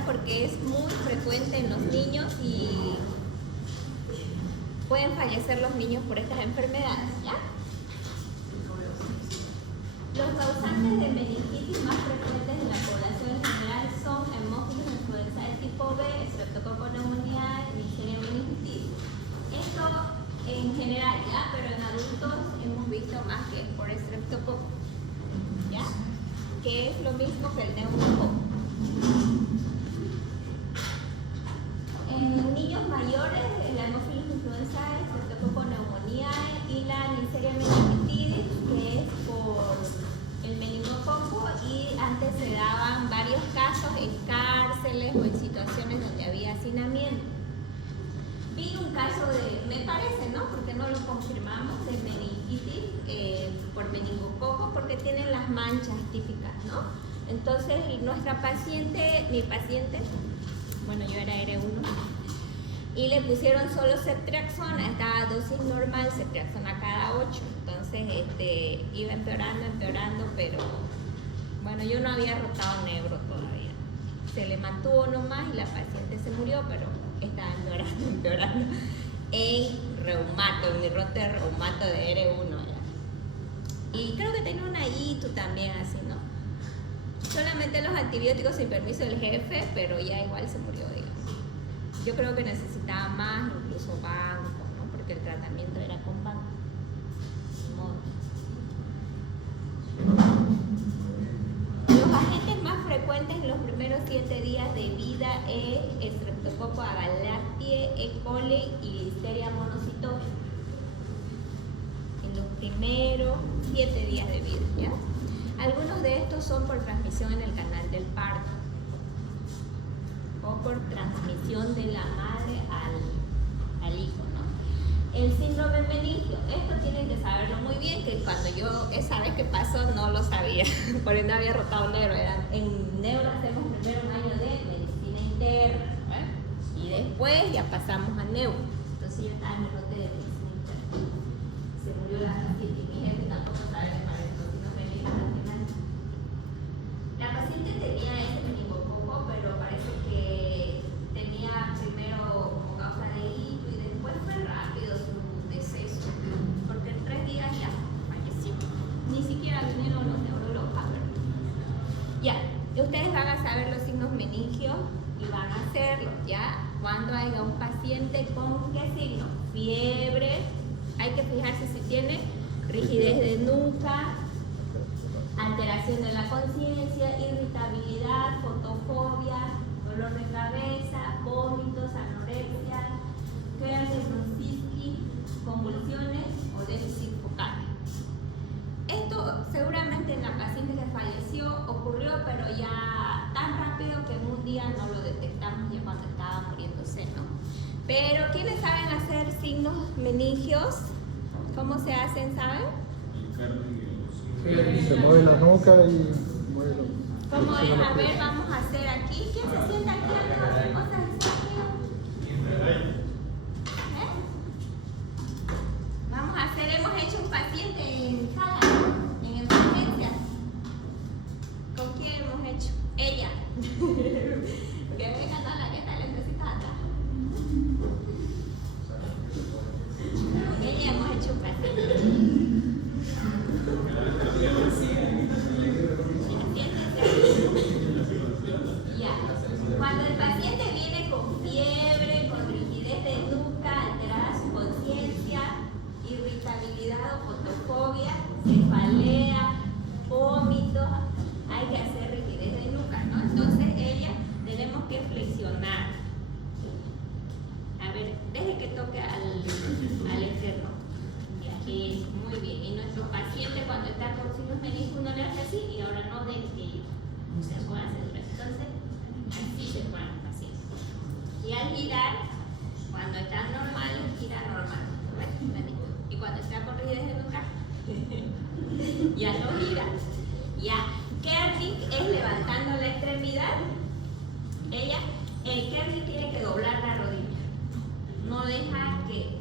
¿ya? Porque es muy frecuente en los niños y pueden fallecer los niños por estas enfermedades, ¿ya? Los causantes de meningitis más frecuentes en la población en general son hemófilos influenzae tipo B, Streptococcus pneumoniae y Neisseria meningitis. Esto en general, ¿ya? Pero en adultos hemos visto más que por Streptococcus, ¿ya? Que es lo mismo que el neumococo. En niños mayores, la hemófilos influenzae, Streptococcus pneumoniae y la Neisseria meningitis, que es por el meningococo, y antes se daban varios casos en cárceles o en situaciones donde había hacinamiento. Vi un caso de, me parece, ¿no? Porque no lo confirmamos, de meningitis por meningococo, porque tienen las manchas típicas, ¿no? Entonces, nuestra paciente, mi paciente, bueno, yo era R1, y le pusieron solo ceftriaxona, estaba a dosis normal, ceftriaxona cada 8, entonces iba empeorando, pero bueno, yo no había rotado neuro todavía. Se le mantuvo nomás y la paciente se murió, pero estaba empeorando en reumato, en mi rote de reumato de R1 ya. Y creo que tenía una ITU también así, ¿no? Solamente los antibióticos sin permiso del jefe, pero ya igual se murió, digamos. Yo creo que necesitaba más, incluso banco, ¿no? Porque el tratamiento era con banco. Los agentes más frecuentes en los primeros 7 días de vida es Streptococcus agalactiae, E. coli y Listeria monocytogenes. En los primeros 7 días de vida, ¿ya? Algunos de estos son por transmisión en el canal del parto o por transmisión de la madre al hijo, ¿no? El síndrome meningio, esto tienen que saberlo muy bien, que cuando yo esa vez que pasó no lo sabía, porque no había rotado neuro. En neuro hacemos primero un año de medicina interna, ¿no? Y después ya pasamos a neuro. Entonces yo estaba en el rote de medicina interna. Se murió la paciente y mi jefe tampoco sabe de parentosino meningio al final. La paciente tenía ese meningococo, pero parece que tenía primero como causa de hito y después fue rápido su deceso, porque en 3 días ya falleció. Ni siquiera vinieron los neurólogos a verlo. Ya, ustedes van a saber los signos meningios y van a hacerlo, ¿ya? Cuando haya un paciente con ¿qué signo? Fiebre, hay que fijarse si tiene rigidez de nuca, alteración de la conciencia, irritabilidad, fotofobia, dolor de cabeza, vómitos, anorexia, bronquitis, convulsiones o déficit focal. Esto seguramente en la paciente que falleció ocurrió, pero ya tan rápido que en un día no lo detectamos ya cuando estaba muriéndose, ¿no? Pero ¿quiénes saben hacer signos meningios? ¿Cómo se hacen, saben? Se mueve la nuca y mueve la... ¿Cómo es? A ver, vamos a hacer aquí. ¿Quién se sienta aquí? Vamos a hacer, hemos hecho un paciente en sala, ¿no? En emergencia. ¿Con quién hemos hecho? Ella. Que venga toda la que está necesitada. Con ella hemos hecho un paciente. Ya. Cuando el paciente viene con fiebre, con rigidez de nuca, alterada su conciencia, irritabilidad o fotofobia, cefalea, vómitos, hay que hacer rigidez de nuca, ¿no? Entonces ella tenemos que flexionar. A ver, deje que toque al externo. Aquí, muy bien. Y nuestro paciente cuando está con signos meningios uno le hace así y ahora no den que se puede hacer. Entonces, así se ponen los pacientes. Y al girar, cuando está normal, gira normal. Y cuando está con rigidez de nuca, ya no gira. Ya. Kerning es levantando la extremidad. El Kerning tiene que doblar la rodilla. No deja que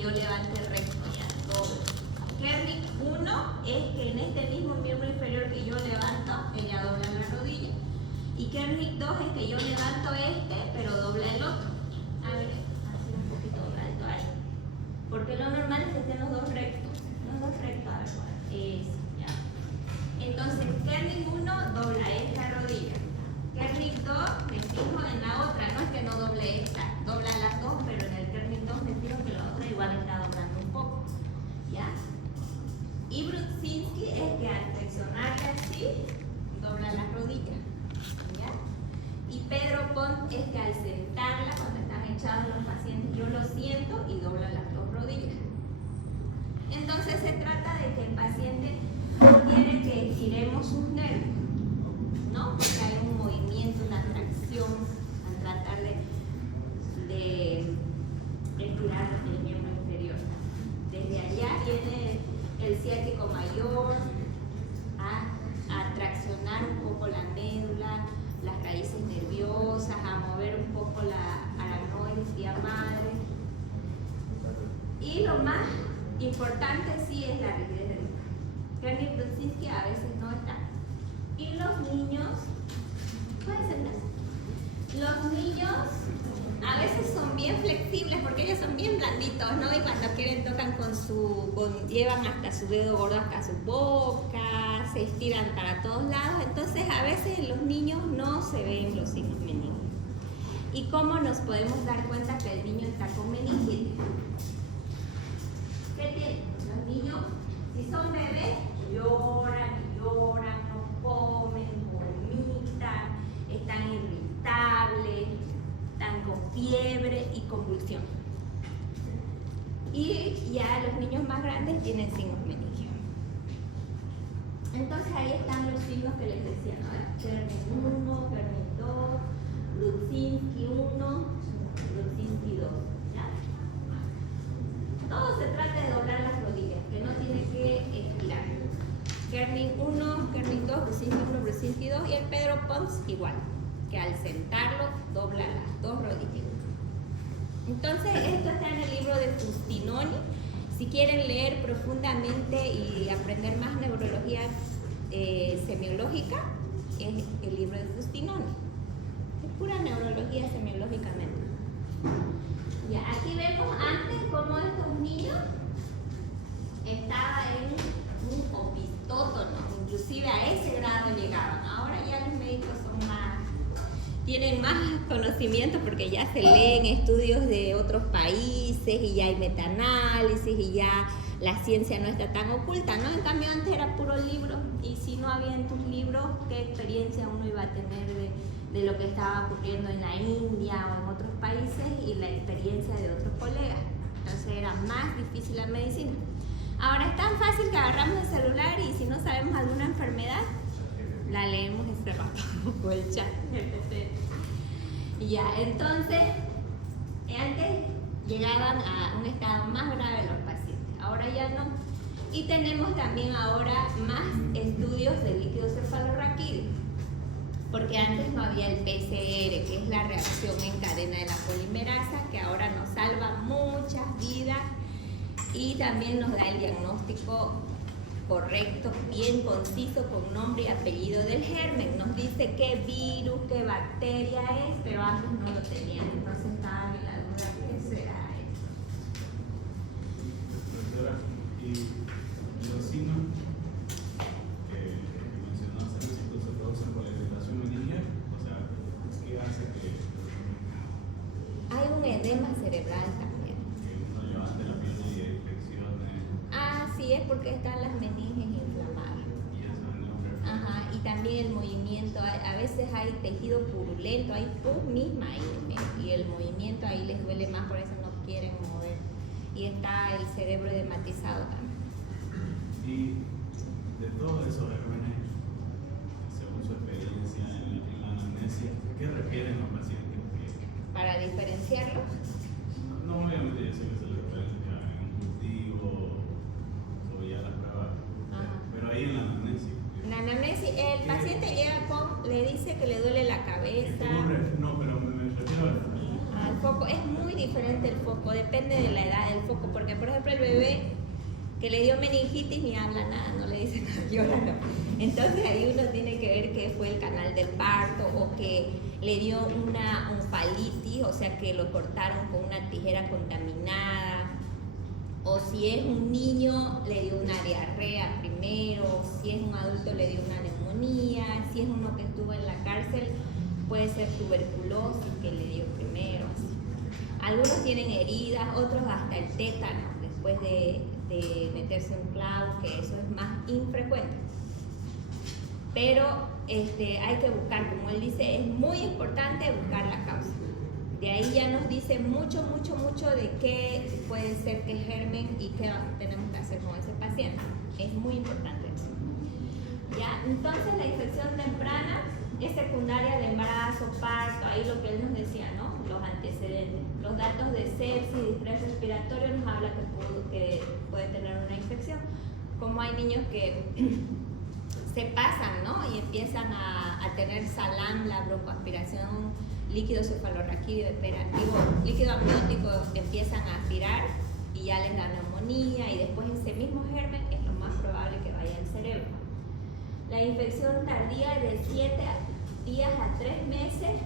yo levante recto, ya, doble. Kerning 1 es que en este mismo miembro inferior que yo levanto, ella dobla la rodilla. Y Kerning Kernigg 2 es que yo levanto este, pero dobla el otro. A ver, así un poquito alto ahí. Porque lo normal es que estén los dos rectos. Los dos rectos, a ver, eso, ya. Entonces, Kernigg 1 dobla esta rodilla. Kernigg 2 me fijo en la otra, no es que no doble esta, dobla las dos, pero en el Kernigg 2 me fijo que la otra igual está doblando un poco. ¿Ya? Y Brudzinski es que al flexionarle así, dobla las rodillas. ¿Ya? Y Pedro Pont es que al sentarla, cuando están echados los pacientes, yo lo siento y dobla las dos rodillas. Entonces se trata de que el paciente quiere que estiremos sus nervios, ¿no? Porque hay un movimiento, una tracción al tratar de estirar el miembro inferior. Desde allá viene el ciático mayor a traccionar un poco la médula, las raíces nerviosas, a mover un poco la aracnoides vía madre. Y lo más importante sí es la rigidez del disco. Kernigg Brudzinski a veces no está. Y los niños, pueden sentarse. Los niños a veces son bien flexibles porque ellos son bien blanditos, ¿no? Y cuando quieren tocan llevan hasta su dedo gordo hasta su boca, se estiran para todos lados. Entonces a veces en los niños no se ven los signos meningitis. ¿Y cómo nos podemos dar cuenta que el niño está con meningitis? ¿Qué tienen? Los niños, si son bebés, lloran y lloran, no comen, vomitan, están irritables, están con fiebre y convulsión. Y ya los niños más grandes tienen signos meningios. Entonces ahí están los signos que les decía, ¿no? Kernigg 1, Kernigg 2, Brudzinski 1, Brudzinski 2. ¿Ya? Todo se trata de doblar las rodillas, que no tiene que estirar. Kernigg 1, Kernigg 2, Brudzinski 1, Brudzinski 2 y el Pedro Pons igual, que al sentarlo dobla las dos rodillas. Entonces esto está en el libro de Fustinoni. Si quieren leer profundamente y aprender más neurología semiológica, es el libro de Fustinoni. Es pura neurología semiológicamente. Ya, aquí vemos antes cómo estos niños estaban en un opistótono, inclusive a ese grado llegaban. Ahora ya los médicos tienen más conocimiento porque ya se leen estudios de otros países y ya hay metaanálisis y ya la ciencia no está tan oculta, ¿no? En cambio antes era puro libro y si no había en tus libros, ¿qué experiencia uno iba a tener de lo que estaba ocurriendo en la India o en otros países y la experiencia de otros colegas? Entonces era más difícil la medicina. Ahora es tan fácil que agarramos el celular y si no sabemos alguna enfermedad, la leemos este rato o el chat. Ya, entonces, antes llegaban a un estado más grave los pacientes, ahora ya no. Y tenemos también ahora más estudios de líquido cefalorraquídeo, porque antes no había el PCR, que es la reacción en cadena de la polimerasa, que ahora nos salva muchas vidas y también nos da el diagnóstico correcto, bien conciso, con nombre y apellido del germen. Nos dice qué virus, qué bacteria es, pero antes no lo tenían, entonces estaban en la duda qué será eso. Doctora, y los signos que mencionó hace ratito se producen por la irritación meningial, o sea, ¿qué hace que Hay un edema cerebral también. uno levante la pierna y hay flexiones? Ah, sí, es porque están las meninges inflamadas. Y eso es un reflejo. Ajá, y también el movimiento, a veces hay tejido purulento, hay pus misma ahí en medio, y el movimiento ahí les duele más, por eso no quieren mover. Y está el cerebro edematizado también. Y de todos esos gérmenes, según su experiencia en la anamnesia, ¿qué refieren los pacientes? Para diferenciarlos, No obviamente yo sé que se le referencia en un cultivo sobre ya las pruebas, pero ahí en la anamnesia. la anamnesis, el paciente llega le dice que le duele la cabeza. No, pero me refiero Al foco, es muy diferente el foco, depende de la edad del foco, porque por ejemplo el bebé Que le dio meningitis ni habla nada, no le dice nada, llora, no. Entonces ahí uno tiene que ver que fue el canal del parto o que le dio una oncefalitis, o sea que lo cortaron con una tijera contaminada, o si es un niño le dio una diarrea primero, si es un adulto le dio una neumonía, si es uno que estuvo en la cárcel puede ser tuberculosis que le dio primero. Así. Algunos tienen heridas, otros hasta el tétano después de meterse un clavo, que eso es más infrecuente. Pero hay que buscar, como él dice, es muy importante buscar la causa. De ahí ya nos dice mucho de qué puede ser que germen y qué tenemos que hacer con ese paciente. Es muy importante eso. ¿Ya? Entonces la infección temprana es secundaria de embarazo, parto, ahí lo que él nos decía, ¿no? Los antecedentes. Los datos de sepsis y distrés respiratorio nos habla que puede tener una infección. Como hay niños que se pasan, ¿no? Y empiezan a tener salam, la broncoaspiración, líquido cefalorraquídeo, líquido amniótico, empiezan a aspirar y ya les da neumonía y después ese mismo germen es lo más probable que vaya al cerebro. La infección tardía de 7 días a 3 meses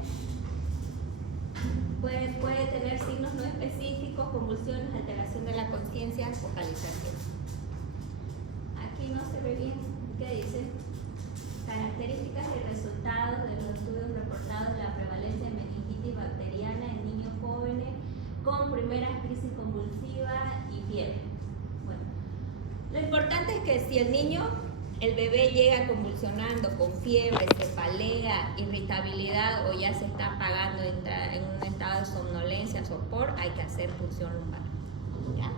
puede tener signos no específicos, convulsiones, alteración de la conciencia, focalización. Aquí no se ve bien, ¿qué dice? Características y resultados de los estudios reportados de la prevalencia de meningitis bacteriana en niños jóvenes con primeras crisis convulsivas y fiebre. Bueno, lo importante es que si el bebé llega convulsionando con fiebre, cefalea, irritabilidad o ya se está apagando, entra en un estado de somnolencia, sopor, hay que hacer punción lumbar. ¿Ya?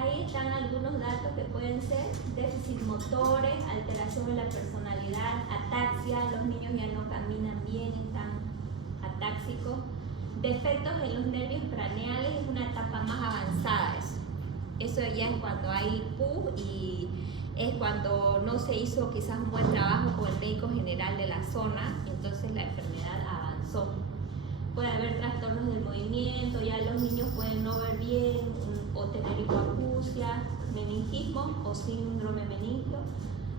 Ahí están algunos datos que pueden ser déficit motores, alteración en la personalidad, ataxia, los niños ya no caminan bien, están atáxicos. Defectos en los nervios craneales es una etapa más avanzada eso ya es cuando hay PUB y es cuando no se hizo quizás un buen trabajo con el médico general de la zona, entonces la enfermedad avanzó. Puede haber trastornos del movimiento, ya los niños pueden no ver bien o tener hipoacusia, meningismo o síndrome meningio.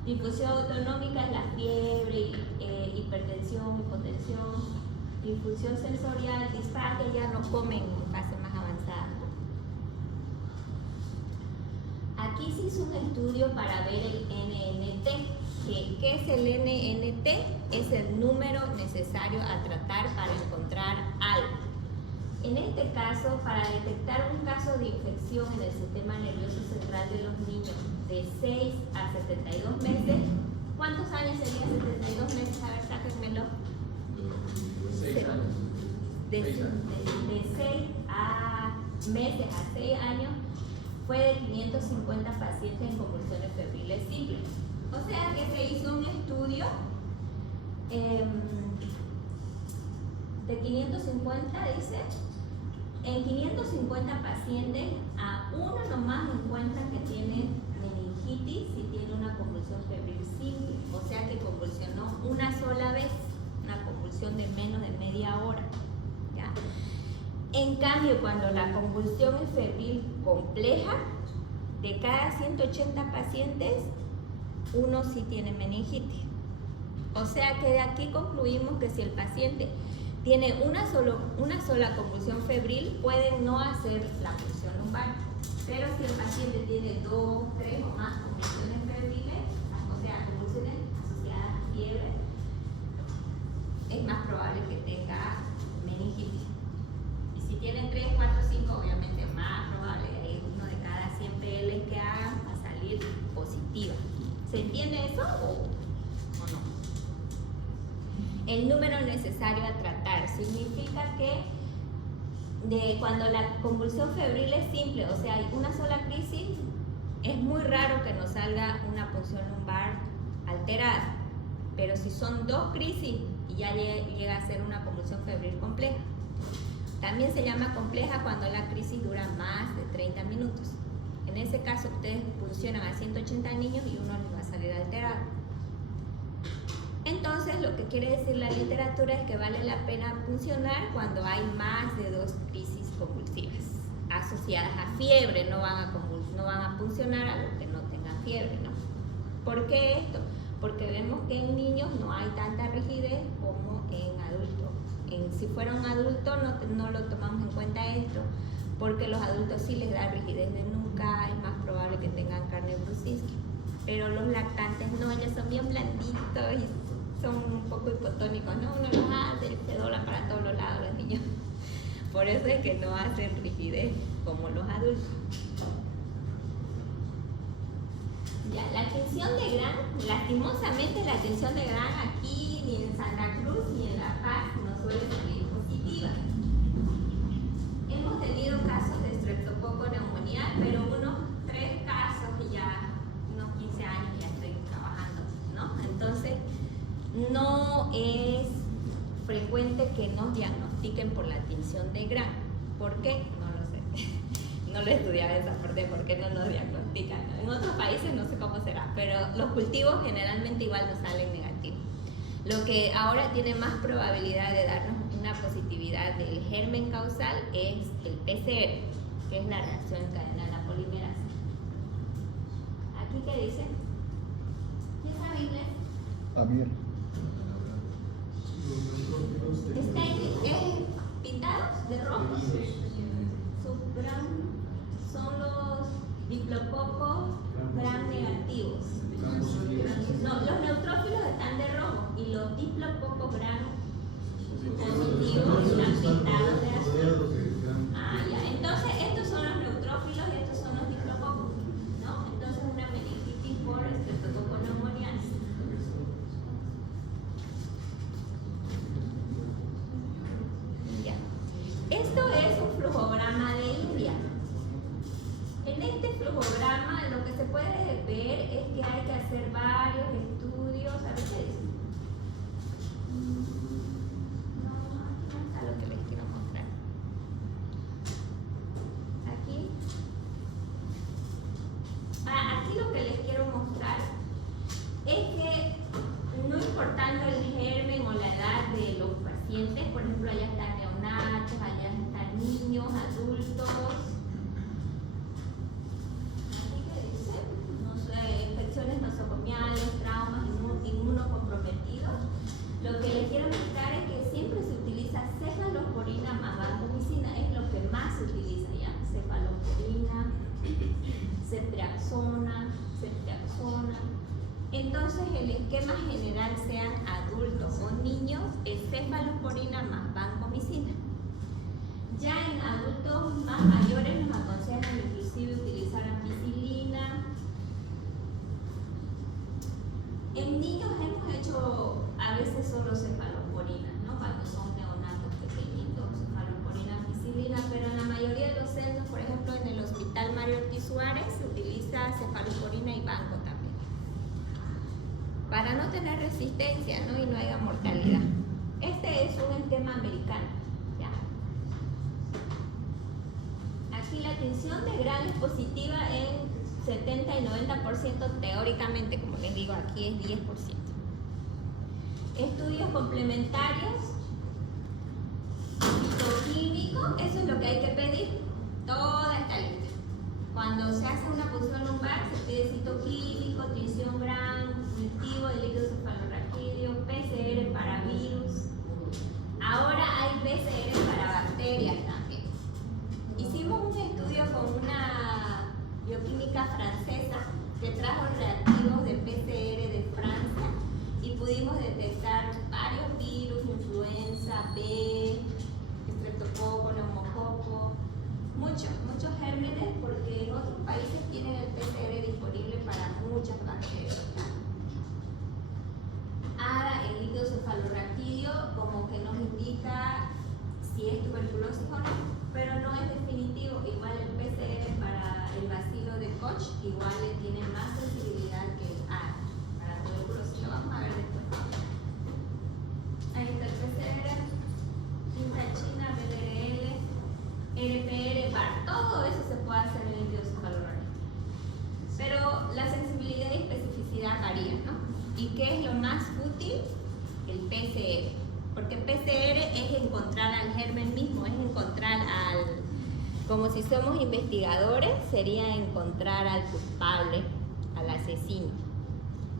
Difusión autonómica es la fiebre, hipertensión, hipotensión. Difusión sensorial, disfagia, ya no comen en fase más avanzada, ¿no? Aquí se hizo un estudio para ver el NNT. ¿Qué es el NNT? Es el número necesario a tratar para encontrar algo. En este caso, para detectar un caso de infección en el sistema nervioso central de los niños de 6 a 72 meses, ¿cuántos años serían 72 meses? A ver, sáquenmelo. 6 años. De 6 a meses a 6 años fue de 550 pacientes en convulsiones febriles simples. O sea que se hizo un estudio de 550, dice, en 550 pacientes a uno nomás encuentran que tiene meningitis si tiene una convulsión febril simple. O sea que convulsionó una sola vez, una convulsión de menos de media hora. ¿Ya? En cambio, cuando la convulsión es febril compleja, de cada 180 pacientes, uno sí tiene meningitis. O sea que de aquí concluimos que si el paciente tiene una sola convulsión febril, pueden no hacer la punción lumbar. Pero si el paciente tiene 2, 3 o más convulsiones febriles, o sea, convulsiones asociadas a fiebre, es más probable que tenga meningitis. Y si tiene 3, 4, 5, obviamente más probable. Hay uno de cada 100 PL que hagan va a salir positiva. ¿Se entiende eso o no? El número necesario a tratar significa que cuando la convulsión febril es simple, o sea, hay una sola crisis, es muy raro que nos salga una punción lumbar alterada. Pero si son 2 crisis y ya llega a ser una convulsión febril compleja. También se llama compleja cuando la crisis dura más de 30 minutos. En ese caso ustedes puncionan a 180 niños y uno les va a salir alterado. Entonces, lo que quiere decir la literatura es que vale la pena puncionar cuando hay más de 2 crisis convulsivas asociadas a fiebre. No van a puncionar a los que no tengan fiebre, ¿no? ¿Por qué esto? Porque vemos que en niños no hay tanta rigidez como en adultos. Si fuera un adulto no lo tomamos en cuenta esto, porque los adultos sí les da rigidez de nuca, es más probable que tengan carne Bruscinski. Pero los lactantes no, ellos son bien blanditos y son un poco hipotónicos, ¿no? Uno los hace, se doblan para todos los lados los niños. Por eso es que no hacen rigidez como los adultos. Ya, la tinción de Gram, lastimosamente la tinción de Gram aquí ni en Santa Cruz ni en La Paz no suele salir positiva. Hemos tenido casos de streptococo neumonial, pero unos 3 casos y ya unos 15 años ya estoy trabajando, ¿no? Entonces, no es frecuente que nos diagnostiquen por la tinción de Gram. ¿Por qué? No lo sé. No lo he estudiado esa parte, ¿por qué no nos diagnostican? En otros países no sé cómo será, pero los cultivos generalmente igual nos salen negativos. Lo que ahora tiene más probabilidad de darnos una positividad del germen causal es el PCR, que es la reacción en cadena de la polimerasa. ¿Aquí qué dice? ¿Quién sabe inglés? Amir. ¿Están pintados de rojo? Son los diplococos gram negativos. No, los neutrófilos están de rojo y los diplococos gram positivos están pintados de azul. Ah, ya. Entonces, estos son los neutrófilos y estos son los diplococos, ¿no? Entonces, una meningitis por streptococo pneumoniae. Ya. Esto es un flujograma de India. En este flujograma lo que se puede ver es que hay que hacer varios estudios. A ver qué dice. No, aquí no está lo que les quiero mostrar. Aquí. Aquí lo que les quiero mostrar es que no importando el germen o la edad de los pacientes, por ejemplo, allá están neonatos, allá están niños, adultos. Así que dice, no sé, infecciones nosocomiales, traumas inmunocomprometidos. Lo que les quiero mostrar es que siempre se utiliza cefalosporina más vancomicina, es lo que más se utiliza ya. Cefalosporina, ceftriaxona. Entonces el esquema general, sean adultos o niños, es cefalosporina más vancomicina. Ya en adultos más mayores nos aconsejan inclusive utilizar ampicilina. En niños hemos hecho a veces solo cefalosporina, ¿no? Cuando son neonatos pequeñitos, cefalosporina, ampicilina, pero en la mayoría de los centros, por ejemplo en el Hospital Mario Ortiz Suárez, se utiliza cefalosporina y banco también, para no tener resistencia, ¿no? Y no haya mortalidad. Este es un esquema americano, ¿ya? Aquí la tinción de Gram es positiva en 70 y 90% teóricamente, como les digo, aquí es 10%. Estudios complementarios, clínico, eso es lo que hay que pedir, toda esta lista. Cuando se hace una punción lumbar, se pide citoclínico, tinción Gram, cultivo de líquido cefalorraquídeo, PCR para virus. Ahora hay PCR para bacterias también. Hicimos un estudio con una bioquímica francesa que trajo reactivos de PCR de Francia y pudimos detectar varios virus, influenza B, streptococo, neumococo, muchos gérmenes, porque en otros países tienen el PCR disponible para muchas bacterias. Ahora el líquido cefalorraquídeo como que nos indica si es tuberculosis o no, pero no es definitivo. Igual el PCR para el bacilo de Koch igual le tiene más sensibilidad que el A para tuberculosis. Lo vamos a ver después. Ahí está el PCR, tinta china, BDRL, RPR, para todo eso se puede hacer el líquido cefalorraquídeo. Pero la sensibilidad y especificidad varía, ¿no? ¿Y qué es lo más útil? útil el PCR, porque PCR es encontrar al germen mismo, es encontrar como si somos investigadores, sería encontrar al culpable, al asesino.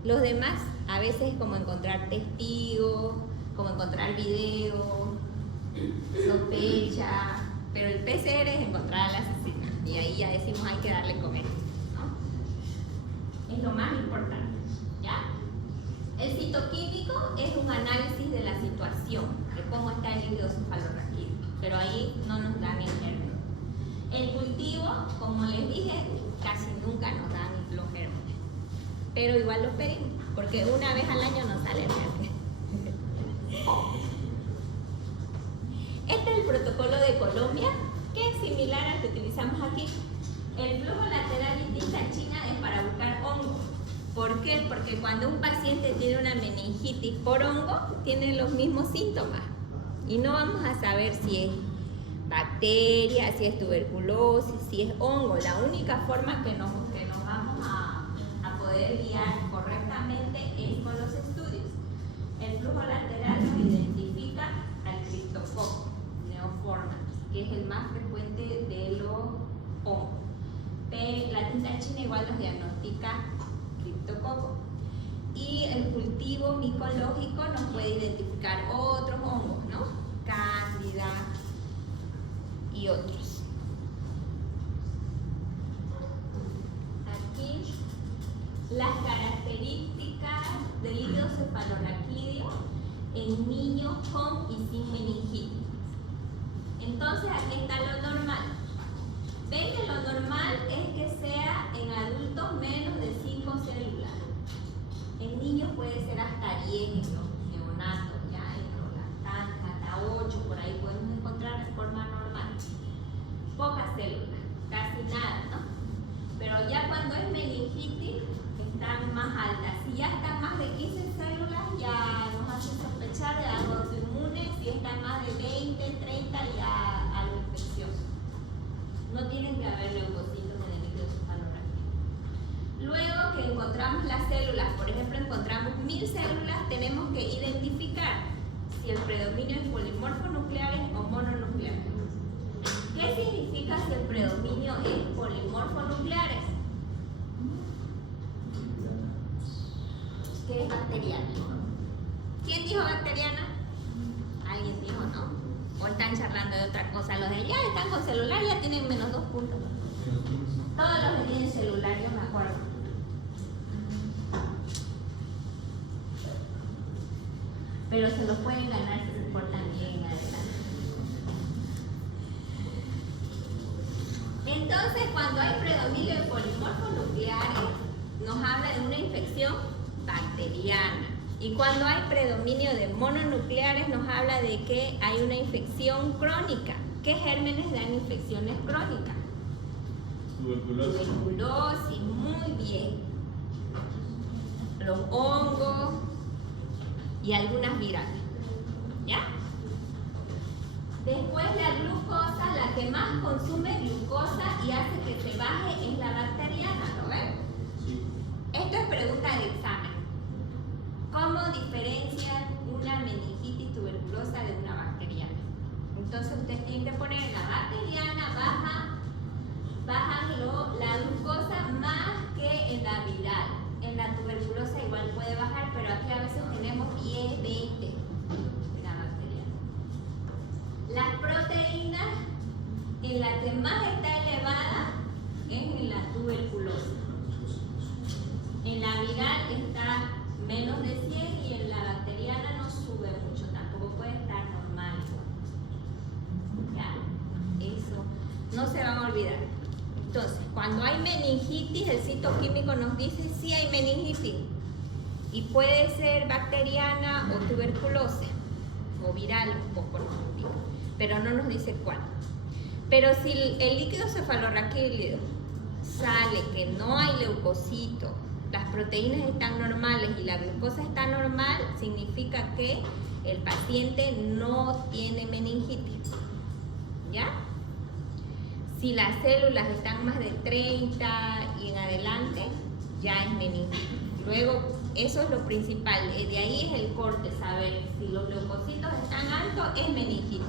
Los demás a veces es como encontrar testigos, como encontrar videos, sospecha, pero el PCR es encontrar al asesino y ahí ya decimos hay que darle comer, ¿no? Es lo más importante, ¿ya? El citoquímico es un análisis de la situación, de cómo está el líquido cefalorraquídeo, pero ahí no nos dan el germen. El cultivo, como les dije, casi nunca nos dan los gérmenes, pero igual los pedimos, porque una vez al año nos sale el germen. Este es el protocolo de Colombia, que es similar al que utilizamos aquí. El flujo lateral y tinta china es para buscar hongo. ¿Por qué? Porque cuando un paciente tiene una meningitis por hongo, tiene los mismos síntomas. Y no vamos a saber si es bacteria, si es tuberculosis, si es hongo. La única forma que nos vamos a poder guiar correctamente es con los estudios. El flujo lateral nos identifica al criptococo neoformans, que es el más frecuente de los hongos. La tinta china igual nos diagnostica criptococo. Y el cultivo micológico nos puede identificar otros hongos, ¿no? Cándida y otros. Aquí las características del líquido cefalorraquídeo en niños con y sin meningitis. Entonces aquí está lo normal. Ven que lo normal es que sea en adultos menos de 5 células. En niños puede ser hasta 10 en los neonatos, ya en los lactantes, hasta 8, por ahí podemos encontrar de forma normal. Pocas células, casi nada, ¿no? Pero ya cuando es meningitis, están más altas. Si ya están más de 15 células, ya nos hace sospechar de algo autoinmune. Si están más de 20, 30, ya algo infeccioso. No tienen que haber leucocitos en el líquido cefalorraquídeo. Luego que encontramos las células, por ejemplo, encontramos 1000 células, tenemos que identificar si el predominio es polimorfonucleares o mononucleares. ¿Qué significa si el predominio es polimorfonucleares? ¿Qué es bacteriana? ¿Quién dijo bacteriana? Alguien dijo, ¿no? O están charlando de otra cosa. Los de ya están con celular, ya tienen menos 2 puntos. Todos los que tienen celular, yo me acuerdo. Pero se los pueden ganar si se portan bien adelante. Entonces, cuando hay predominio de polimorfos nucleares, nos habla de una infección bacteriana. Y cuando hay predominio de mononucleares, nos habla de que hay una infección crónica. ¿Qué gérmenes dan infecciones crónicas? Tuberculosis. Tuberculosis, muy bien. Los hongos y algunas virales. ¿Ya? Después la glucosa, la que más consume glucosa y hace que se baje es la bacteriana, ¿lo ven? Sí. Esto es pregunta de examen. ¿Cómo diferencian una meningitis tuberculosa de una bacteriana? Entonces ustedes tienen que poner en la bacteriana bajan la glucosa más que en la viral. En la tuberculosa igual puede bajar, pero aquí a veces tenemos 10, 20 en la bacteriana. Las proteínas, en la que más está elevada es en la tuberculosa. En la viral está menos de 100 y en la bacteriana no sube mucho, tampoco puede estar normal. Ya, eso no se van a olvidar. Entonces, cuando hay meningitis, el citoquímico nos dice si hay meningitis y puede ser bacteriana o tuberculosa o viral o porfírica, pero no nos dice cuál. Pero si el líquido cefalorraquídeo sale que no hay leucocitos, las proteínas están normales y la glucosa está normal, significa que el paciente no tiene meningitis. ¿Ya? Si las células están más de 30 y en adelante, ya es meningitis. Luego, Eso es lo principal. De ahí es el corte, saber si los leucocitos están altos es meningitis.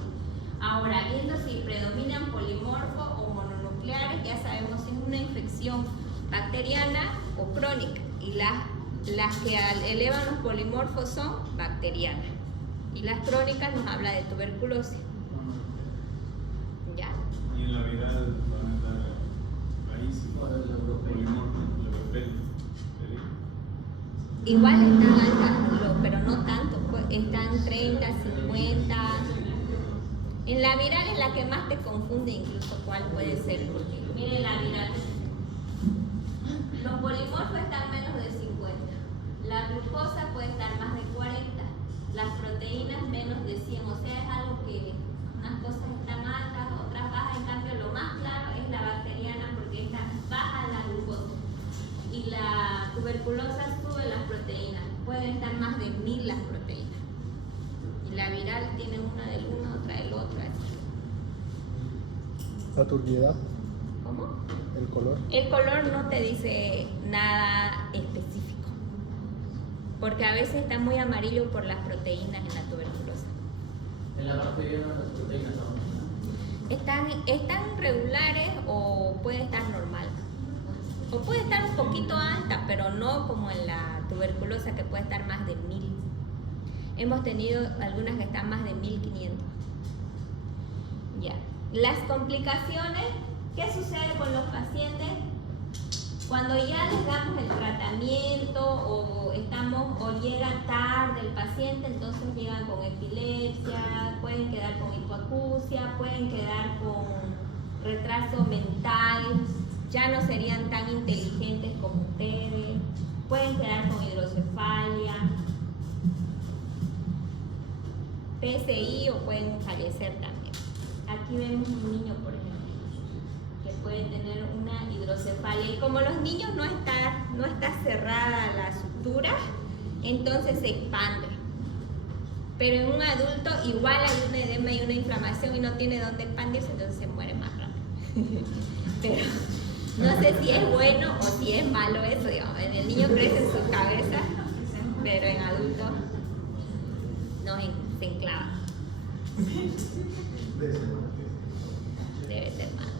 Ahora, viendo si predominan polimorfos o mononucleares, ya sabemos si es una infección bacteriana o crónica. Y las que elevan los polimorfos son bacterianas. Y las crónicas nos habla de tuberculosis. ¿Ya? Y en la viral van a estar raíces, polimorfos, Igual están altas, pero no tanto, pues, están 30, 50. En la viral es la que más te confunde incluso cuál puede ser, porque miren la viral. Los polimorfos están menos de 50. La glucosa puede estar más de 40. Las proteínas menos de 100. O sea, es algo que unas cosas están altas, otras bajas. En cambio, lo más claro es la bacteriana porque está baja la glucosa. Y la tuberculosa sube las proteínas. Pueden estar más de 1000 las proteínas. Y la viral tiene una del uno, otra del otro. Así. La turbiedad, ¿Cómo? el color. El color no te dice nada específico. Porque a veces está muy amarillo por las proteínas en la tuberculosa. En la bacteriana las proteínas Están regulares o puede estar normal. O puede estar un poquito alta, pero no como en la tuberculosa que puede estar más de 1000. Hemos tenido algunas que están más de 1500. Ya. Las complicaciones, ¿qué sucede con los pacientes? Cuando ya les damos el tratamiento o llega tarde el paciente, entonces llegan con epilepsia, pueden quedar con hipoacusia, pueden quedar con retraso mental, ya no serían tan inteligentes como ustedes, pueden quedar con hidrocefalia, PSI o pueden fallecer también. Aquí vemos un niño, por ejemplo, que puede tener una hidrocefalia y como los niños no está cerrada la sutura, entonces se expande. Pero en un adulto igual hay un edema y una inflamación y no tiene dónde expandirse, entonces se muere más rápido. Pero no sé si es bueno o si es malo eso, digamos. En el niño crece en su cabeza, pero en adulto no se enclava. Debe ser malo.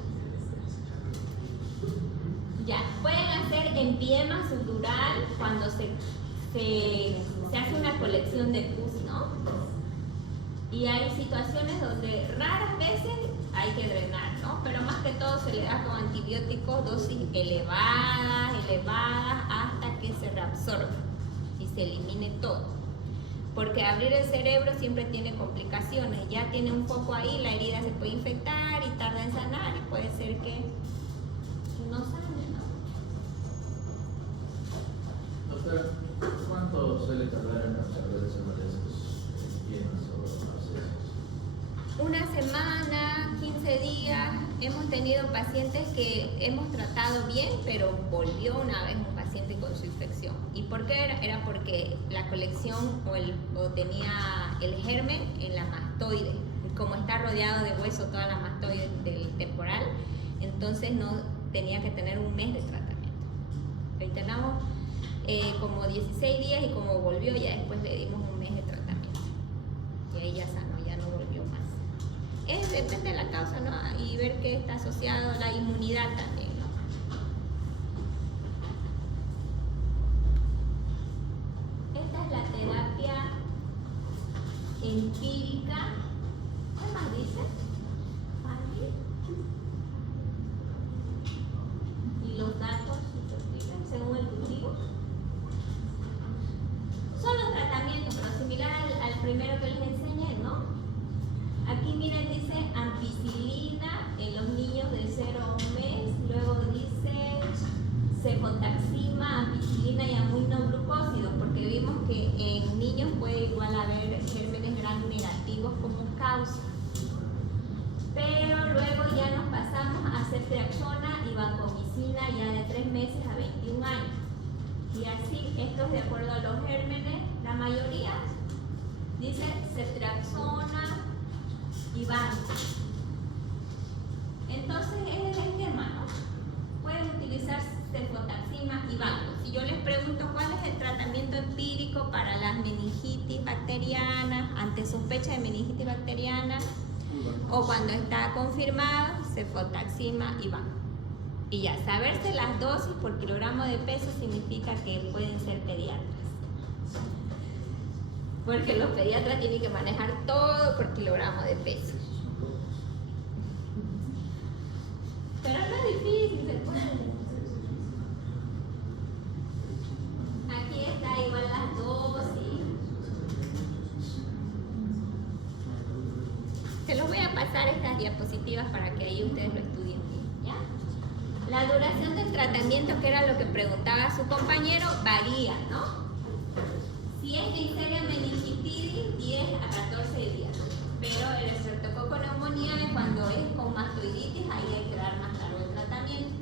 Ya, pueden hacer empiema sutural cuando se hace una colección de pus, ¿no? Y hay situaciones donde raras veces hay que drenar, ¿no? Pero más que todo se le da con antibióticos dosis elevadas, hasta que se reabsorba y se elimine todo. Porque abrir el cerebro siempre tiene complicaciones. Ya tiene un foco ahí, la herida se puede infectar y tarda en sanar y puede ser que no sane, ¿no? Doctora, ¿cuánto suele tardar en absorberse uno de esos bienes o abscesos? Una semana, 15 días. Hemos tenido pacientes que hemos tratado bien, pero volvió una vez un paciente con su infección. ¿Y por qué era? Era porque la colección o tenía el germen en la mastoide. Y como está rodeado de hueso toda la mastoide del temporal, entonces no tenía que tener un mes de tratamiento. Lo internamos como 16 días y como volvió ya después le dimos un mes de tratamiento. Y ahí ya sanó, ya no volvió más. Depende de la causa, ¿no? Y ver que está asociado a la inmunidad también, ¿no? Esta es la terapia empírica. ¿Qué más dice? Y los datos según el cultivo. Son los tratamientos, pero similar al primero que les enseñé, ¿no? Aquí miren, dice ampicilina en los niños de 0 a 1 mes, luego dice cefotaxima, ampicilina y aminoglucósidos, porque vimos que en niños puede igual haber gérmenes gram negativos como causa. Pero luego ya nos pasamos a ceftriaxona y vancomicina ya de 3 meses a 21 años. Y así, esto es de acuerdo a los gérmenes, la mayoría dice ceftriaxona y vanco. Entonces es el esquema, ¿no? Pueden utilizar cefotaxima y vanco. Si yo les pregunto cuál es el tratamiento antibiótico para las meningitis bacterianas, ante sospecha de meningitis bacteriana, o cuando está confirmado, cefotaxima y van. Y ya, saberse las dosis por kilogramo de peso significa que pueden ser pediatras. Porque los pediatras tienen que manejar todo por kilogramo de peso. Pero no es difícil, se puede. Aquí está igual las dosis. Se los voy a pasar estas diapositivas para que ahí ustedes lo estudien bien, ¿ya? La duración del tratamiento, que era lo que preguntaba su compañero, varía, ¿no? Si es Neisseria meningitidis, 10 a 14 días. Pero el Streptococcus pneumoniae, cuando es con mastoiditis, ahí hay que dar más largo el tratamiento.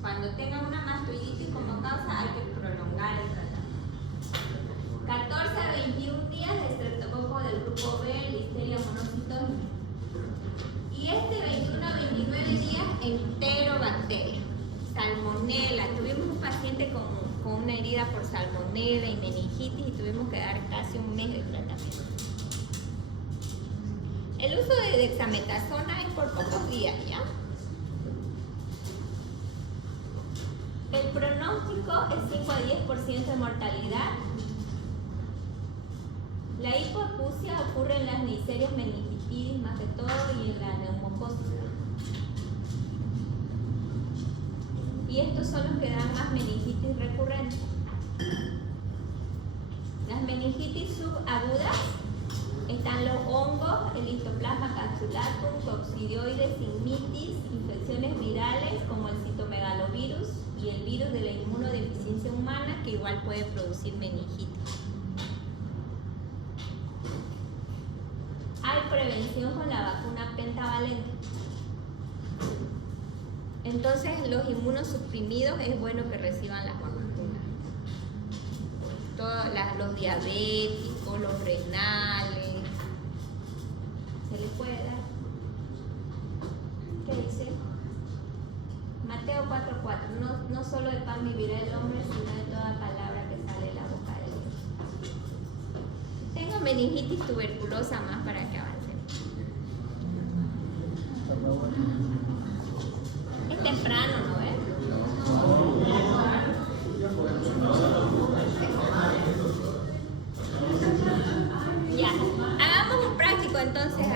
Cuando tengan una mastoiditis como causa, hay que prolongar el tratamiento. 14 a 21 días de Streptococo del grupo B, Listeria monocytosis. Y este 21 a 29 días, Enterobacteria. Salmonella. Tuvimos un paciente con una herida por salmonella y meningitis y tuvimos que dar casi un mes de tratamiento. El uso de dexametasona es por pocos días, ¿ya? El pronóstico es 5 a 10% de mortalidad. La hipoacusia ocurre en las Neisserias meningitidis más que todo y en la neumocosis. Y estos son los que dan más meningitis recurrente. Las meningitis subagudas están los hongos, el Histoplasma capsulatum, coccidioides, sigmitis, infecciones virales como el citomegalovirus y el virus de la inmunodeficiencia humana, que igual puede producir meningitis. Hay prevención con la vacuna pentavalente. Entonces, los inmunosuprimidos es bueno que reciban las vacunas. Todos los diabéticos, los renales, se les puede dar. ¿Qué dice? Mateo 4:4. No solo de pan vivirá el hombre, sino de toda palabra que sale de la boca de Dios. Tengo meningitis tuberculosa más para que avancen. Es temprano, ¿no ves? Ya, hagamos un práctico entonces.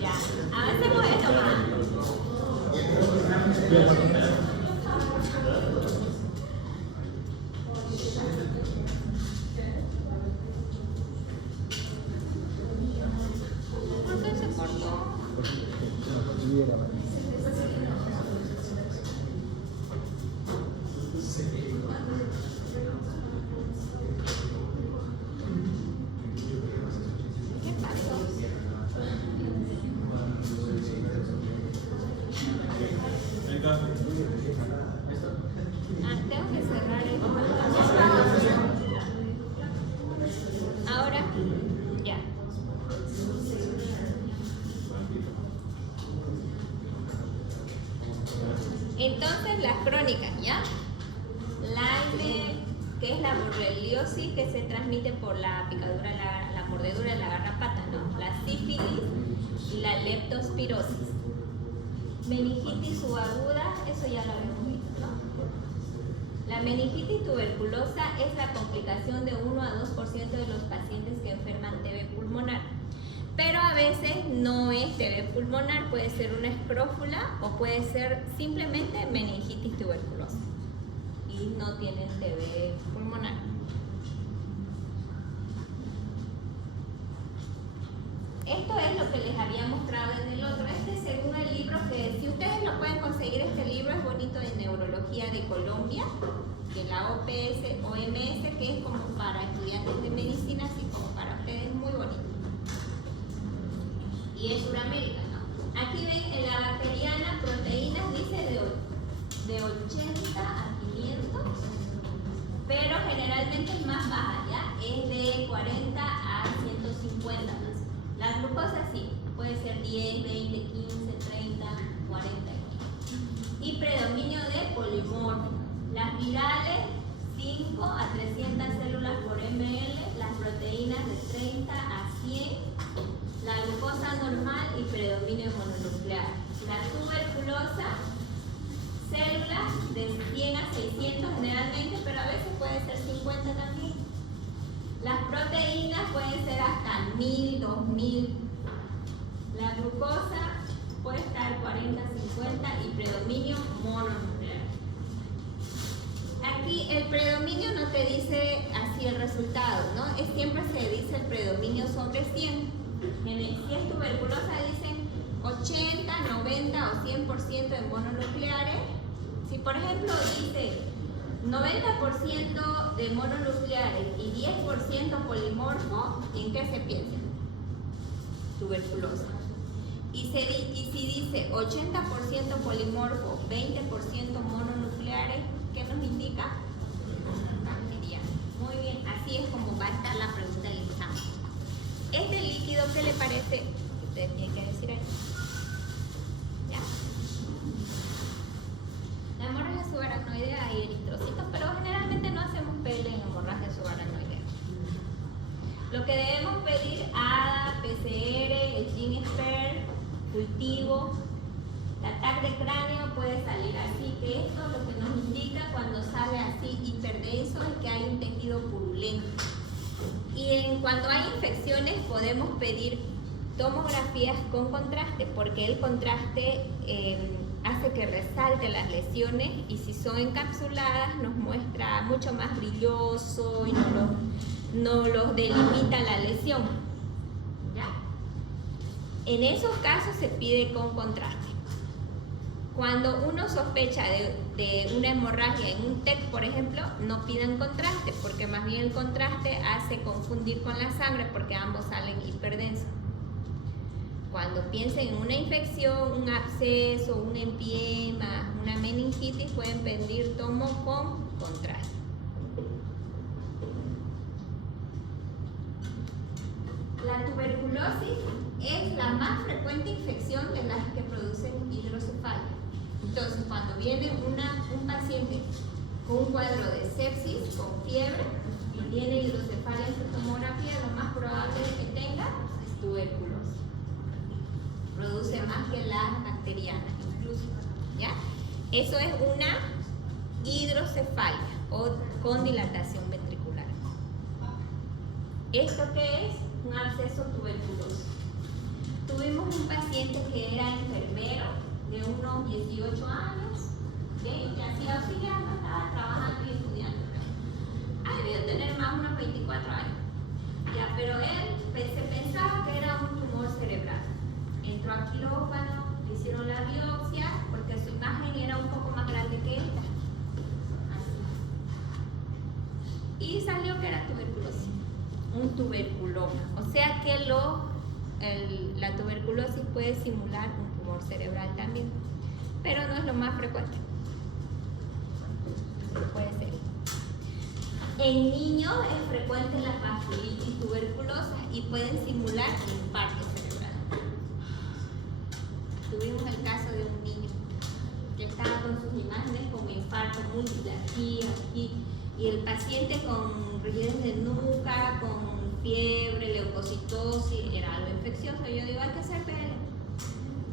Ya, avancemos esto más. ¿Por qué se cortó? ¿Qué pasó? Ahí está. Tengo que cerrar esto. Ahora, ya. Entonces, las crónicas, ¿ya? Lyme, que es la borreliosis que se transmite por la picadura, la mordedura de la garrapata, ¿no? La sífilis y la leptospirosis. Meningitis subaguda, eso ya lo habíamos visto, ¿no? La meningitis tuberculosa es la complicación de 1 a 2% de los pacientes que enferman TB pulmonar. Pero a veces no es TB pulmonar, puede ser una escrófula o puede ser simplemente meningitis tuberculosa. Y no tienen TB pulmonar. Esto es lo que les había mostrado en el otro. Este según el libro, que si ustedes lo pueden conseguir, este libro es bonito, de Neurología de Colombia, de la OMS, que es como para estudiantes de medicina, así como para ustedes, muy bonito. Y es Suramérica, ¿no? Aquí ven en la bacteriana proteínas, dice de 80 a 500, pero generalmente es más baja, ¿ya? Es de 40 a 150 más. La glucosa sí, puede ser 10, 20, 15, 30, 40. Y predominio de polimorfo. Las virales 5 a 300 células por ml, las proteínas de 30 a 100, la glucosa normal y predominio mononuclear. La tuberculosa, células de 100 a 600 generalmente, pero a veces puede ser 50 también. Las proteínas pueden ser hasta 1000, 2000. La glucosa puede estar 40, 50 y predominio mononuclear. Aquí el predominio no te dice así el resultado, ¿no? Siempre se dice el predominio sobre 100. Si es tuberculosa dicen 80, 90 o 100% de mononucleares. Si por ejemplo dice 90% de mononucleares y 10% polimorfo, ¿en qué se piensa? Tuberculosa. Y si dice 80% polimorfo, 20% mononucleares, ¿qué nos indica? Bacteriana. Muy bien, así es como va a estar la pregunta del examen. Este líquido, ¿qué le parece? Ustedes tienen que decir ahí. ¿Ya? La hemorragia subaracnoidea hay eritrocitos, pero generalmente no hacemos PL en hemorragia subaracnoidea. Lo que debemos pedir ADA, PCR, el GeneSpert, cultivo. La TAC de cráneo puede salir así, que esto lo que nos indica cuando sale así hiperdenso es que hay un tejido purulento. Y cuando hay infecciones podemos pedir tomografías con contraste, porque el contraste hace que resalte las lesiones, y si son encapsuladas nos muestra mucho más brilloso y no los delimita la lesión. ¿Ya? En esos casos se pide con contraste. Cuando uno sospecha de una hemorragia en un TEC, por ejemplo, no pidan contraste, porque más bien el contraste hace confundir con la sangre, porque ambos salen hiperdensos. Cuando piensen en una infección, un absceso, un empiema, una meningitis, pueden pedir tomo con contraste. La tuberculosis es la más frecuente infección de las que producen hidrocefalia. Entonces, cuando viene un paciente con un cuadro de sepsis, con fiebre, y tiene hidrocefalia en su tomografía, lo más probable que tenga es tuberculosis. Produce más que las bacterianas, incluso. ¿Ya? Eso es una hidrocefalia o con dilatación ventricular. ¿Esto qué es? Un absceso tuberculoso. Tuvimos un paciente que era enfermero de unos 18 años, ¿sí? Que hacía auxiliar, no estaba trabajando y estudiando. Ha debido tener más unos 24 años. Ya, pero él se pensaba que era un tumor cerebral. Entró a quirófano, le hicieron la biopsia, porque su imagen era un poco más grande que esta. Así. Y salió que era tuberculosis, un tuberculoma. O sea que la tuberculosis puede simular un tumor cerebral también, pero no es lo más frecuente. Puede ser. En niños es frecuente la vasculitis tuberculosa y pueden simular infarto cerebral. Tuvimos el caso de un niño que estaba con sus imágenes como infarto múltiple aquí, y el paciente con rigidez de nuca, con fiebre, leucocitosis, era algo infeccioso. Yo digo, hay que hacer PL.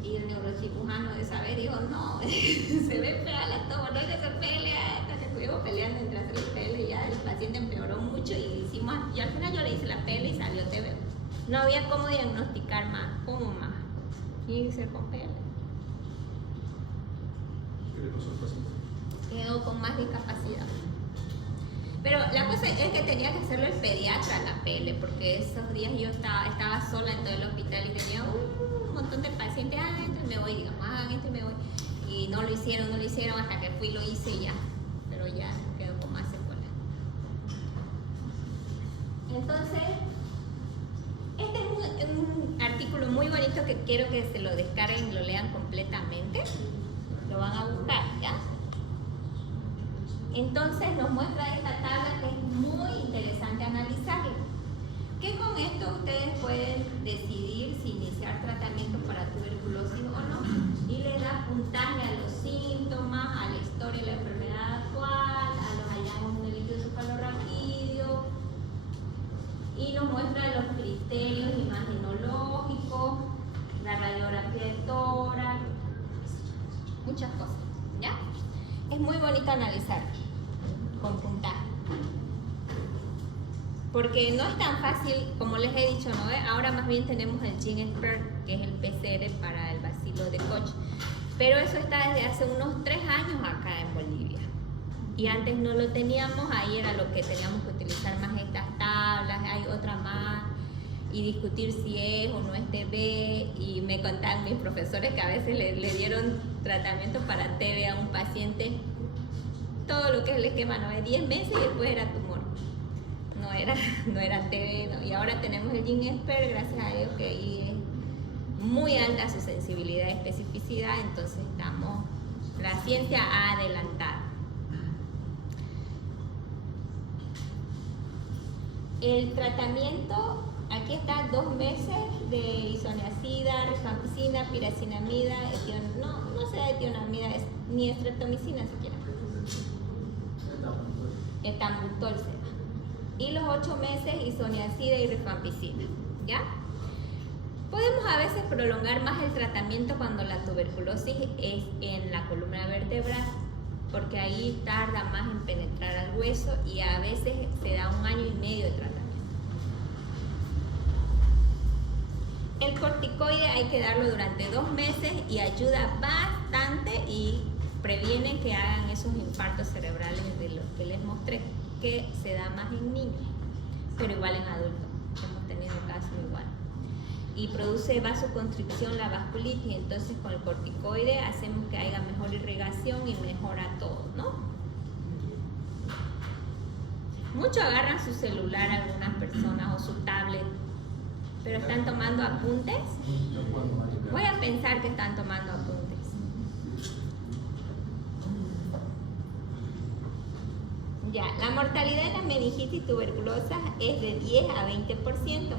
Y el neurocirujano de saber dijo, no, se ve fea la toma, no hay que hacer PL. Hasta que estuvimos peleando entre hacer el PL, y ya el paciente empeoró mucho y al final yo le hice la PL y salió TB. No había cómo diagnosticar más, ¿cómo más? Tiene que ser con PL. ¿Qué le pasó al paciente? Quedó con más discapacidad. Pero la cosa es que tenía que hacerlo el pediatra la PL, porque esos días yo estaba sola en todo el hospital y tenía un montón de pacientes, esto y me voy, digamos, esto y me voy. Y no lo hicieron hasta que fui y lo hice ya, pero ya quedó con más secuela. Entonces, este es un artículo muy bonito que quiero que se lo descarguen y lo lean completamente. Lo van a buscar, ¿ya? Entonces nos muestra esta tabla que es muy la tuberculosis o no, y le da puntaje a los síntomas, a la historia de la enfermedad actual, a los hallazgos en el líquido cefalorraquídeo, y nos muestra los criterios imaginológicos, la radiografía de tórax, muchas cosas, ¿ya? Es muy bonito analizar con puntaje. Porque no es tan fácil, como les he dicho, ¿no? Ahora más bien tenemos el GeneXpert, que es el PCR para el bacilo de Koch. Pero eso está desde hace unos 3 años acá en Bolivia. Y antes no lo teníamos, ahí era lo que teníamos que utilizar más estas tablas, hay otra más, y discutir si es o no es TB. Y me contaban mis profesores que a veces le dieron tratamiento para TB a un paciente, todo lo que es el esquema, ¿no? De 10 meses y después era tumor. No era TB, ¿no? Y ahora tenemos el GeneXpert, gracias a Dios que ahí es muy alta su sensibilidad y especificidad, entonces la ciencia ha adelantado. El tratamiento, aquí está 2 meses de isoniazida, rifampicina, piracinamida, no se da etionamida, ni estreptomicina siquiera. Etambutol se da. Y los 8 meses isoniazida y rifampicina, ¿ya? Podemos a veces prolongar más el tratamiento cuando la tuberculosis es en la columna vertebral, porque ahí tarda más en penetrar al hueso y a veces se da 1 año y medio de tratamiento. El corticoide hay que darlo durante 2 meses y ayuda bastante y previene que hagan esos infartos cerebrales de los que les mostré, que se da más en niños, pero igual en adultos, hemos tenido casos igual. Y produce vasoconstricción la vasculitis, entonces con el corticoide hacemos que haya mejor irrigación y mejora todo, ¿no? Mucho agarran su celular algunas personas o su tablet, pero ¿están tomando apuntes? Voy a pensar que están tomando apuntes. Ya, la mortalidad de la meningitis tuberculosa es de 10 a 20%.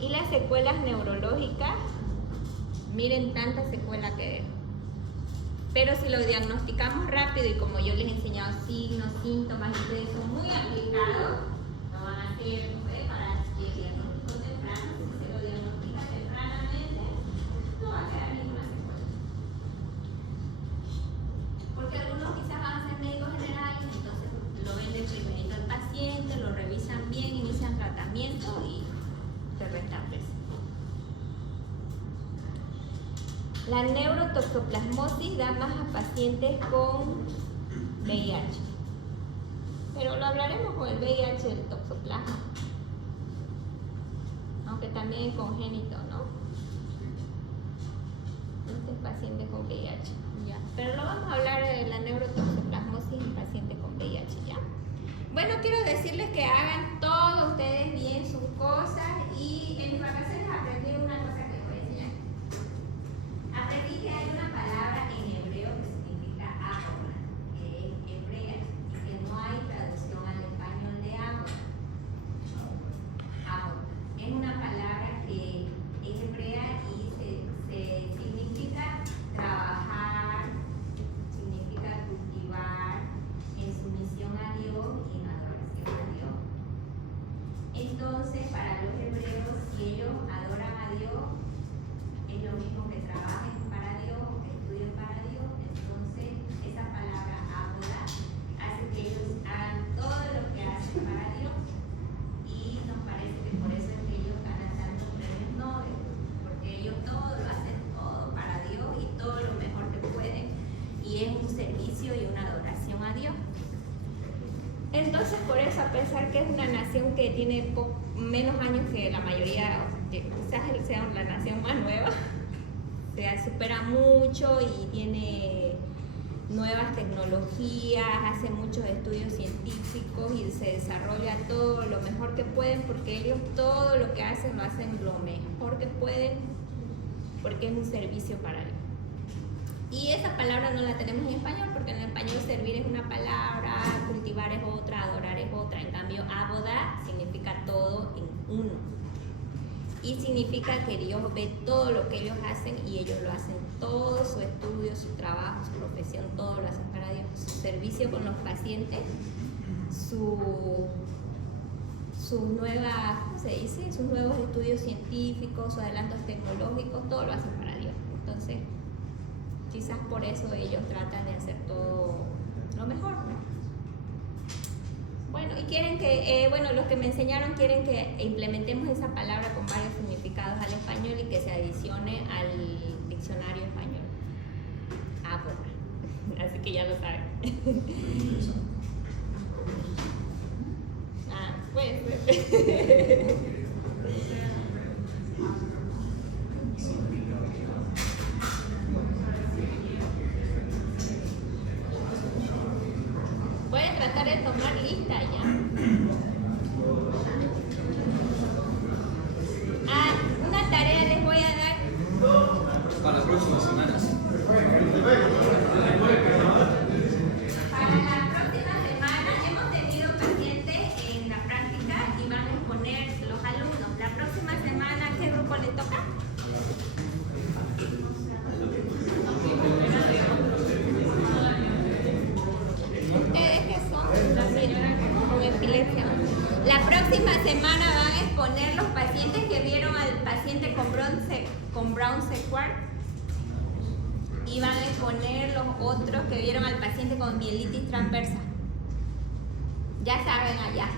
Y las secuelas neurológicas, miren tanta secuela que deja. Pero si lo diagnosticamos rápido y como yo les he enseñado signos, síntomas, y ustedes son muy aplicados, lo van a hacer para el diagnóstico temprano. Si se lo diagnostica tempranamente, no va a quedar ninguna secuela. Porque algunos quizás van a ser médicos generales, entonces lo ven de primerito al paciente, lo revisan bien, inician tratamiento y se restablece. La neurotoxoplasmosis da más a pacientes con VIH. Pero lo hablaremos con el VIH del toxoplasma. Aunque también es congénito, ¿no? Este es paciente con VIH. Ya. Pero lo vamos a hablar de la neurotoxoplasmosis en pacientes con VIH, ¿ya? Bueno, quiero decirles que hagan todos ustedes bien sus cosas y en mis vacaciones aprendí una cosa que les voy a enseñar. Aprendí que hay una palabra en hebreo que significa ágora, que es hebrea y que no hay traducción al español de ágora. Ágora. Es una palabra que es hebrea y significa trabajar, significa cultivar en sumisión a Dios y en adoración a Dios. Entonces, para los hebreos, si ellos adoran a Dios, es lo mismo que trabajen para Dios o que estudien para Dios. Entonces, esa palabra ágora hace que ellos hagan todo lo que hacen para Dios y nos parece que por eso es que ellos ganan tantos premios Nobel, porque ellos todo lo hacen todo para Dios y todo lo mejor que pueden y es un servicio y una adoración a Dios. Entonces, por eso, a pesar que es una nación que tiene menos años que la mayoría, quizás sea la nación más nueva, se supera mucho y tiene nuevas tecnologías, hace muchos estudios científicos y se desarrolla todo lo mejor que pueden, porque ellos todo lo que hacen lo hacen lo mejor que pueden, porque es un servicio para Dios. Y esa palabra no la tenemos en español, porque en español servir es una palabra, cultivar es otra, adorar es otra. En cambio, abodá significa todo en uno. y significa que Dios ve todo lo que ellos hacen y ellos lo hacen todo, su estudio, su trabajo, su profesión, todo lo hacen para Dios. Su servicio con los pacientes, sus nuevas, ¿cómo se dice? Sus nuevos estudios científicos, sus adelantos tecnológicos, todo lo hacen para Dios. Entonces, quizás por eso ellos tratan de hacer todo lo mejor, ¿no? Bueno, y quieren que, los que me enseñaron quieren que implementemos esa palabra con varios significados al español y que se adicione al diccionario español. Ah, pues, así que ya lo saben. Ah, pues. Voy a tratar de tomar lista ya. Una tarea les voy a dar para las próximas semanas. para la próxima semana. Hemos tenido pacientes en la práctica y van a exponer los alumnos. La próxima semana, ¿qué grupo les toca? Ustedes que son con epilepsia. La próxima semana van a exponer los pacientes que vieron al paciente con Brown Sequard y van a exponer los otros que vieron al paciente con mielitis transversa. Ya saben allá.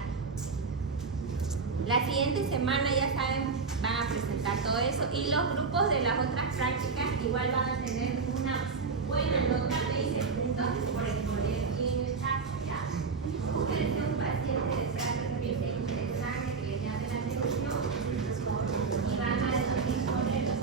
La siguiente semana ya saben, van a presentar todo eso y los grupos de las otras prácticas igual van a tener una buena nota. Me dicen, entonces por ejemplo, aquí en el chat ya, ustedes son un paciente de práctica que les interesante, que les llame la atención y van a exponerlos.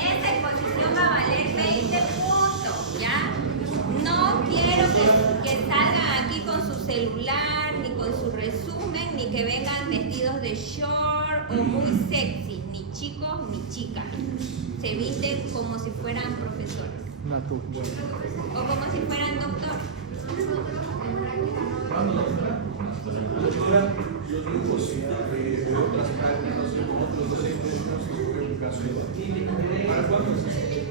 Esta exposición va a valer 20 puntos, ¿ya? No quiero que salgan aquí con su celular, ni con su resumen, ni que vengan vestidos de short o muy sexy, ni chicos ni chicas. Se visten como si fueran profesores o como si fueran doctores. Los grupos de otras prácticas con otros docentes, un caso de ¿para cuándo?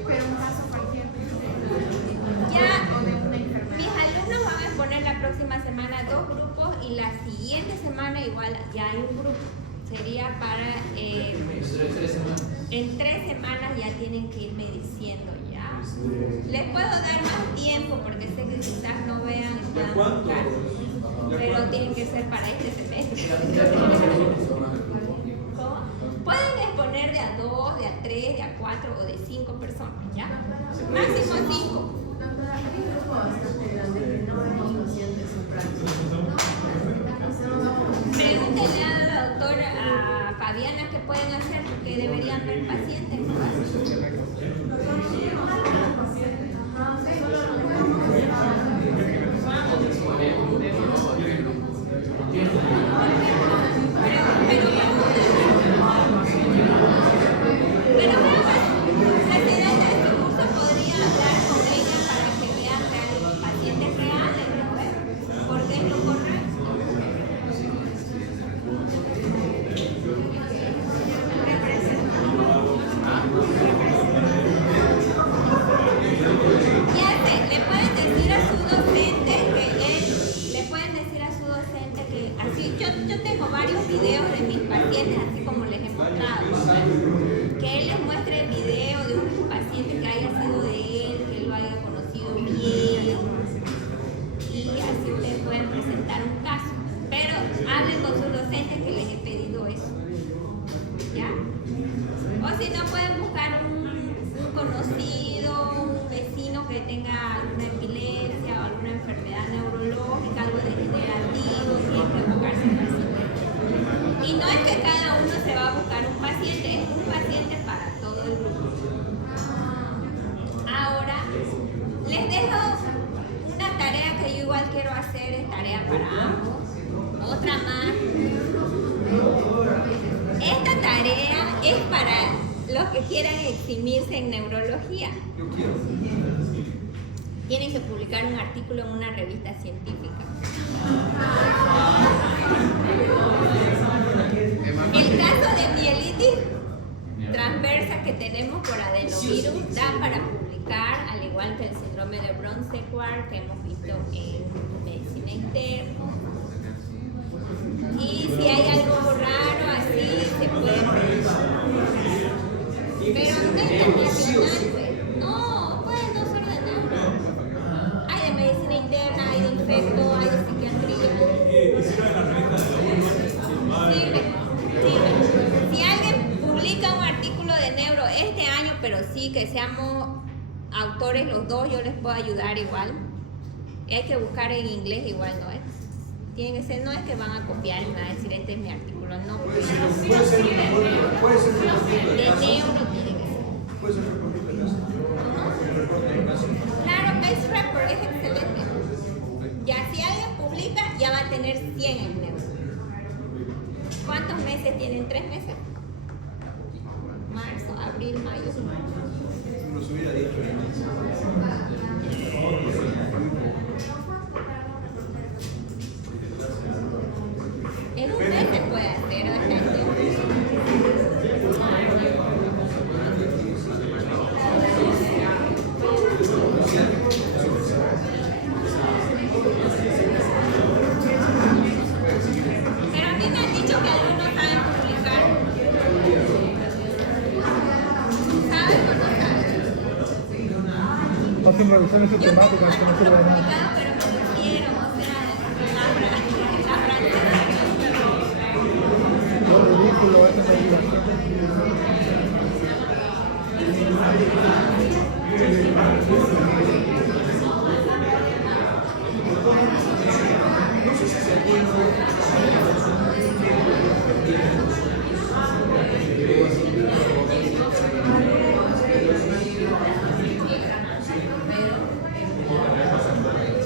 Pero un caso cualquier Ya, o de una enfermedad. mis alumnos van a exponer la próxima semana 2 grupos y la siguiente semana igual ya hay un grupo. Sería para en 3 semanas ya tienen que irme diciendo ya. Les puedo dar más tiempo porque sé que quizás no vean y puedan buscar, pero tienen que ser para este semestre. ¿Cómo? Pueden exponer de a 2, de a 3, de a 4 o de 5 personas, ¿ya? Máximo 5. Hay grupos donde no hay pacientes en práctica. Pregúntenle a la doctora, a Fabiana, qué pueden hacer porque deberían ver pacientes. Pero residentes de este curso podrían hablar con ella para que vean pacientes reales, ¿no? Porque es lo correcto. Ya sé, le pueden decir a su docente que así, yo tengo varios videos de mis pacientes, así como les he mostrado, ¿no? Que él les muestre el video de un paciente que haya sido de él, que él lo haya conocido bien, y así ustedes pueden presentar un caso. Pero hablen con sus docentes que les he pedido eso, ¿ya? O si no, pueden buscar un conocido, un vecino que para ambos. Otra más. Esta tarea es para los que quieran eximirse en neurología. Yo quiero. Tienen que publicar un artículo en una revista científica. El caso de mielitis transversa que tenemos por adenovirus da para publicar, al igual que el síndrome de Brown-Séquard que hemos visto en medicina interna. Y si hay algo raro así, se puede publicar. Pero no es internacional, pues. No, puede no ser de nada. Hay de medicina interna, hay de infecto, hay de psiquiatría. Hicieron la revista de la Sirve. Si alguien publica un artículo de neuro este año, pero sí que seamos autores los dos, yo les puedo ayudar igual. Y hay que buscar en inglés igual, ¿no es? Tiene que ser, no es que van a copiar y me van a decir este es mi artículo, no. Puede ser un reporte De de casos. neuro tiene que ser. Puede ser un reporte de casos. Un reporte de casos. Claro, Base Report es excelente. Ya si alguien publica, ya va a tener 100 en neuro. ¿Cuántos meses tienen? 3 meses. Marzo, abril, mayo, junio. Nos hubiera dicho. En un mes se puede hacer bastante. Pero a mí me han dicho que algunos saben publicar. ¿Saben o no saben? Hacen revisiones Yo tengo sistemáticas que no sirven de nada. publicado, pero me lo hicieron, o sea, la francesa. Lo ridículo es esa divulgación.